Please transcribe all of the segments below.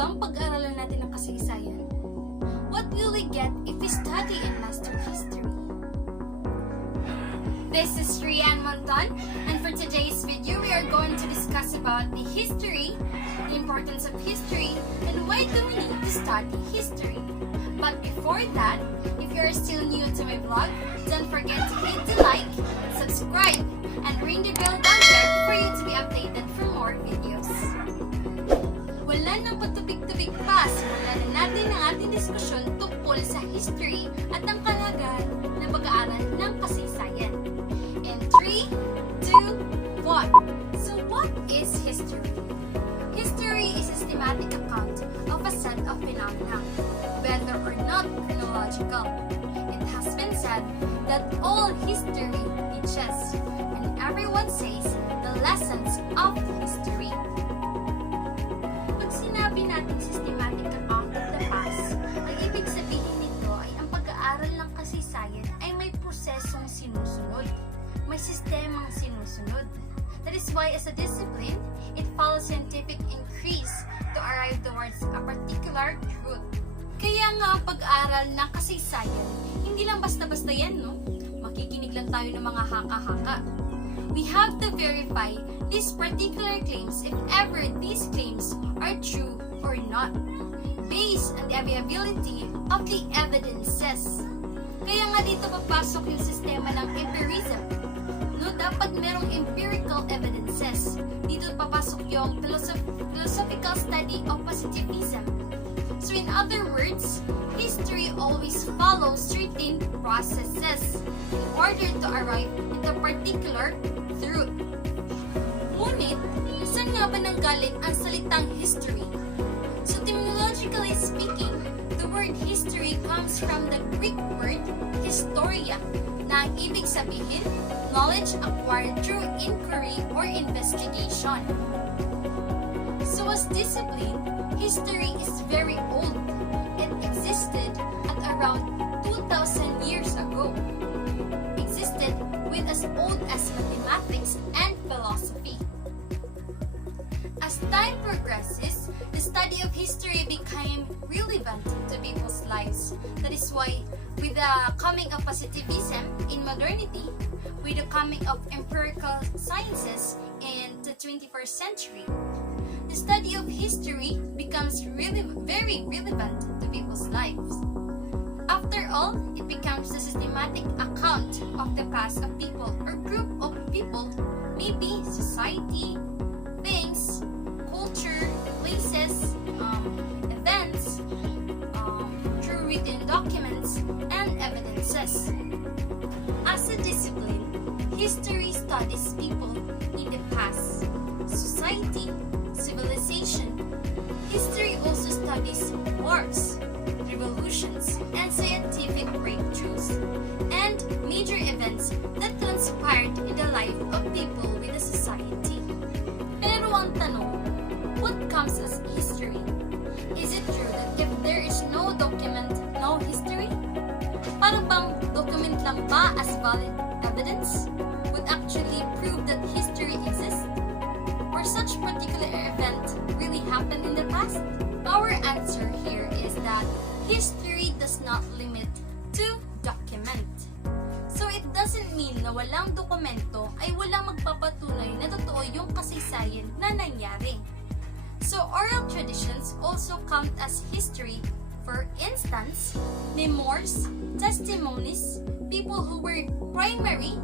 bang pag-aaralan natin ang kasaysayan? What will we get if we study and master history? This is Rian Monton, and for today's video, we are going to discuss about the history, the importance of history, and why do we need to study history. But before that, if you are still new to my vlog, don't forget to hit the like, subscribe, and ring the bell down there for you to be updated for more videos. Wala nang patubig-tubig pa, simulan na natin ang ating diskusyon tungkol sa history at ang kalagahan ng pag-aaral ng kasaysayan. In 3, 2, 1. So what is history? History is a systematic account of a set of phenomena, whether or not chronological. It has been said that all history teaches, and everyone says, the lessons of history. Pag sinabi natin systematic account of the past, ang ibig sabihin nito ay ang pag-aaral ng kasaysayan ay may prosesong sinusunod, may sistemang sinusunod. That is why as a discipline, it follows scientific increase to arrive towards a particular truth. Kaya nga ang pag-aaral ng kasaysayan, hindi lang basta-basta yan, no? Makikinig lang tayo ng mga haka-haka. We have to verify these particular claims if ever these claims are true or not, based on the availability of the evidences. Kaya nga dito papasok yung sistema ng empirism. No, dapat merong empirical evidences. Dito papasok yung philosophical study of positivism. So in other words, history always follows certain processes in order to arrive at a particular truth. Ngunit, saan nga ba nanggaling ang salitang history? So etymologically speaking, the word history comes from the Greek word historia, na ang ibig sabihin, knowledge acquired through inquiry or investigation. So as discipline, history is very old. It existed at around 2,000 years ago. Existed with as old as mathematics and philosophy. As time progresses, the study of history became relevant to people's lives. That is why, with the coming of positivism in modernity, with the coming of empirical sciences in the 21st century, the study of history becomes really very relevant to people's lives. After all, it becomes a systematic account of the past of people or group of people, maybe society, things, culture, places, events, through written documents, and evidences. As a discipline, history studies people in the past, society, civilization. History also studies wars, revolutions, and scientific breakthroughs, and major events that transpired in the life of people with a society. Pero ang tanong, what comes as history? Is it true that if there is no document, no history? Para bang document lang ba as valid evidence would actually prove that history exists? Or such particular event really happened in the past? Our answer here is that history does not limit to document. So it doesn't mean na walang dokumento ay walang magpapatunay na totoo yung kasaysayan na nangyari. So oral traditions also count as history. For instance, memoirs, testimonies, people who were primary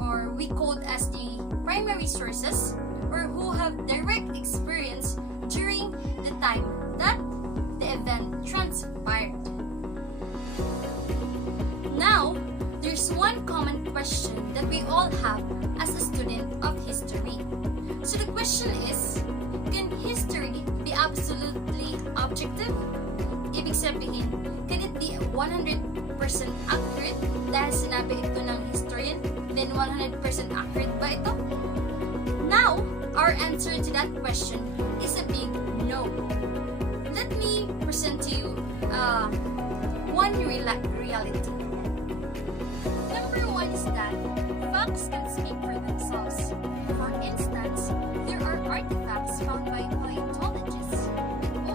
or we called as the primary sources, or who have direct experience during the time that the event transpired. Now, there's one common question that we all have as a student of history. So the question is, can history be absolutely objective? Ibig sabihin, can it be 100% accurate dahil sinabi ito ng historian, then 100% accurate ba ito? Now, our answer to that question is a big no. Let me present to you one reality. Number one is that facts can speak for themselves. For instance, there are artifacts found by paleontologists that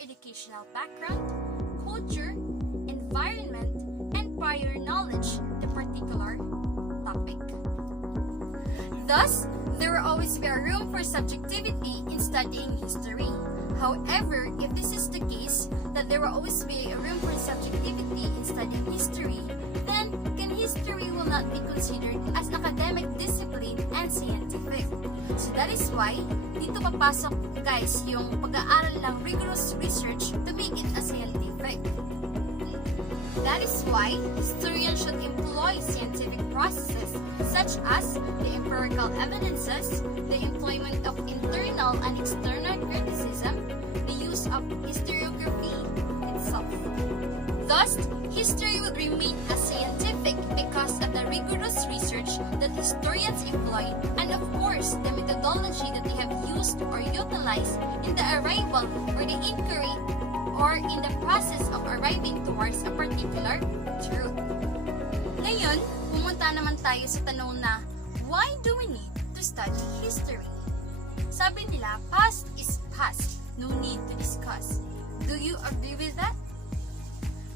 educational background, culture, environment, and prior knowledge the particular topic. Thus, there will always be a room for subjectivity in studying history. However, if this is the case, that there will always be a room for subjectivity in studying history, then history will not be considered as academic discipline and scientific. So that is why, dito papasok guys yung pag-aaral ng rigorous research to make it a scientific. That is why historians should employ scientific processes such as the empirical evidences, the employment of internal and external criticism, the use of historiography itself. Thus, history would remain as scientific because of the rigorous research that historians employ and of course the methodology that they have used or utilized in the arrival or the inquiry or in the process of arriving towards a particular truth. Ngayon, pumunta naman tayo sa tanong na, why do we need to study history? Sabi nila, past is past, no need to discuss. Do you agree with that?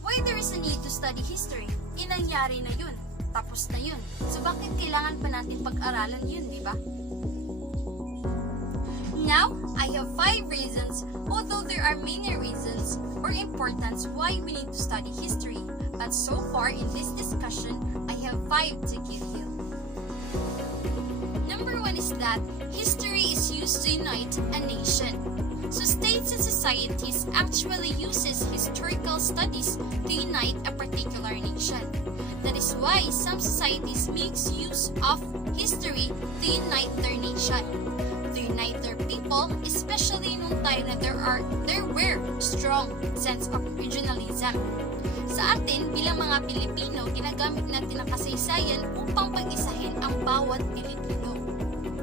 Why there is a need to study history? Inangyari na yun, tapos na yun. So bakit kailangan pa natin pag-aralan yun, di ba? Now, I have 5 reasons, although there are many reasons or importance why we need to study history. But so far in this discussion, I have 5 to give you. Number 1 is that history is used to unite a nation. So states and societies actually uses historical studies to unite a particular nation. That is why some societies makes use of history to unite their nation. To unite their people, especially nung time na there were strong sense of regionalism. Sa atin, bilang mga Pilipino, ginagamit natin ang kasaysayan upang pag-isahin ang bawat Pilipino.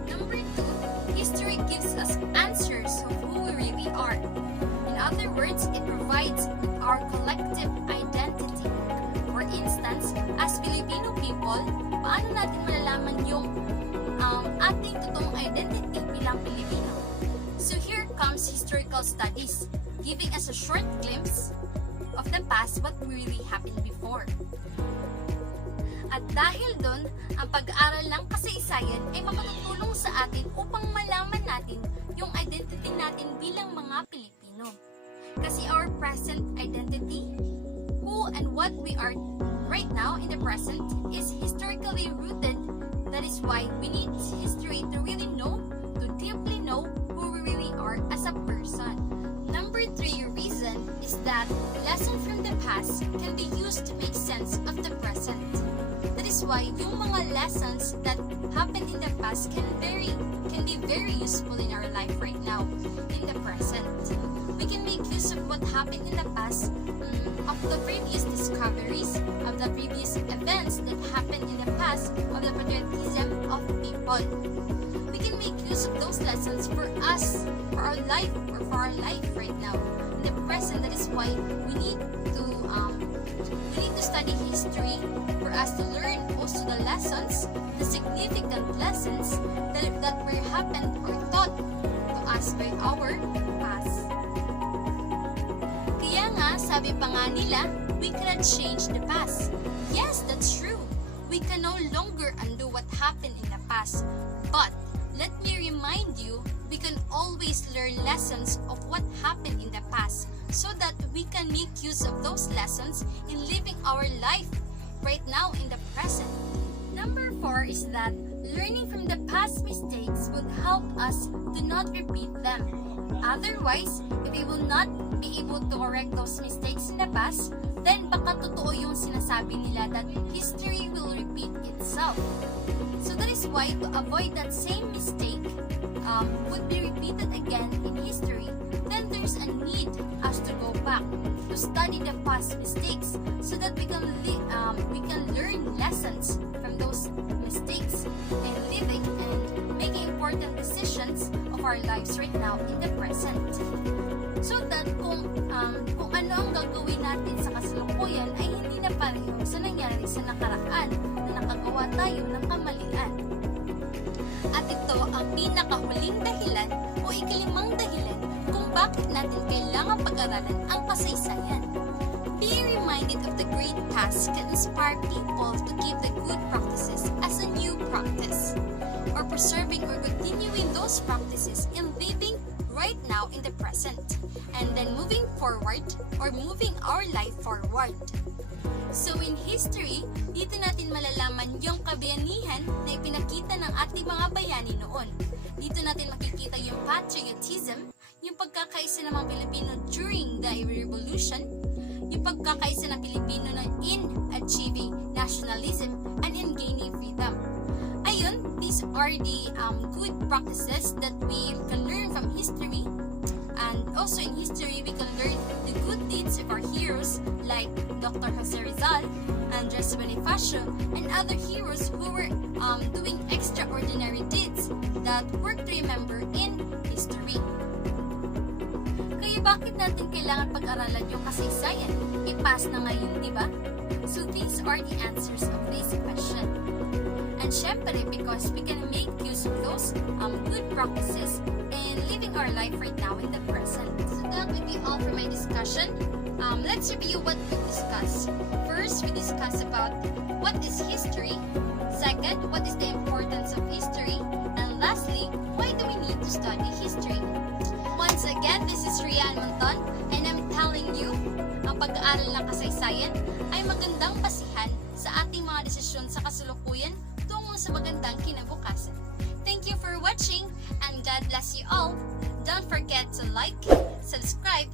Number 2, history gives us answers of who we really are. In other words, it provides our collective identity. For instance, as Filipino people, paano natin malalaman yung ating totoong identity bilang Pilipino? So here comes historical studies, giving us a short glimpse of the past, what really happened before. At dahil doon, ang pag-aaral ng kasaysayan ay makatutulong sa atin upang malaman natin yung identity natin bilang mga Pilipino. Kasi our present identity, who and what we are right now in the present, is historically rooted. That is why we need history to really know, to deeply know who we really are as a person. Number 3 reason is that lessons from the past can be used to make sense of the present. That is why yung mga lessons that happened in the past can be very useful in our life right now, in the present. We can make use of what happened in the past, of the previous discoveries, of the previous events that happened in the past, of the patriotism of people. We can make use of those lessons for us, for our life, or for our life right now, in the present. That is why we need to study history for us to learn also the lessons, the significant lessons that were happened or taught to us by our past. Kaya nga, sabi pa nga nila, we cannot change the past. Yes, that's true. We can no longer undo what happened in the past. But, let me remind you, we can always learn lessons of what happened in the past so that we can make use of those lessons in living our life right now in the present. Number 4 is that learning from the past mistakes would help us to not repeat them. Otherwise, if we will not be able to correct those mistakes in the past, then baka totoo yung sinasabi nila that history will repeat itself. So that is why to avoid that same mistake would be repeated again in history, then there's a need us to go back to study the past mistakes so that we can learn lessons from those mistakes and living and making important decisions of our lives right now in the present. So that kung ano ang gagawin natin sa kasalukuyan ay hindi na pareho sa nangyari sa nakaraan na nakagawa tayo ng kamalian. At ito ang pinakahuling dahilan o ika-5 dahilan kung bakit natin kailangan pag-aralan pag-aralan ang kasaysayan. Being reminded of the great past can inspire people to keep the good practices as a new practice, or preserving or continuing those practices in living right now in the present, and then moving forward or moving our life forward. So in history, dito natin malalaman yung kabayanihan na ipinakita ng ating mga bayani noon. Dito natin makikita yung patriotism, yung pagkakaisa ng mga Pilipino during the Revolution, yung pagkakaisa ng Pilipino na in achieving nationalism and in gaining freedom. Ayun, these are the good practices that we can learn from history. And also in history, we can learn the good deeds of our heroes like Dr. Jose Rizal, Andres Bonifacio, and other heroes who were doing extraordinary deeds that worth to remember in history. Kaya bakit natin kailangan pag-aralan yung kasaysayan? I-pass na ngayon, di ba? So these are the answers of this question. And syempre, because we can make use of those good practices in living our life right now in the present. So that would be all for my discussion. Let's review what we discussed. First, we discussed about what is history. Second, what is the importance of history. And lastly, why do we need to study history? Once again, this is Rian Monton, and I'm telling you, ang pag-aaral ng kasaysayan ay magandang basihan sa ating mga desisyon sa kasalukuyan tungo sa magandang kinabukasan. Thank you for watching, and God bless you all. Don't forget to like, subscribe,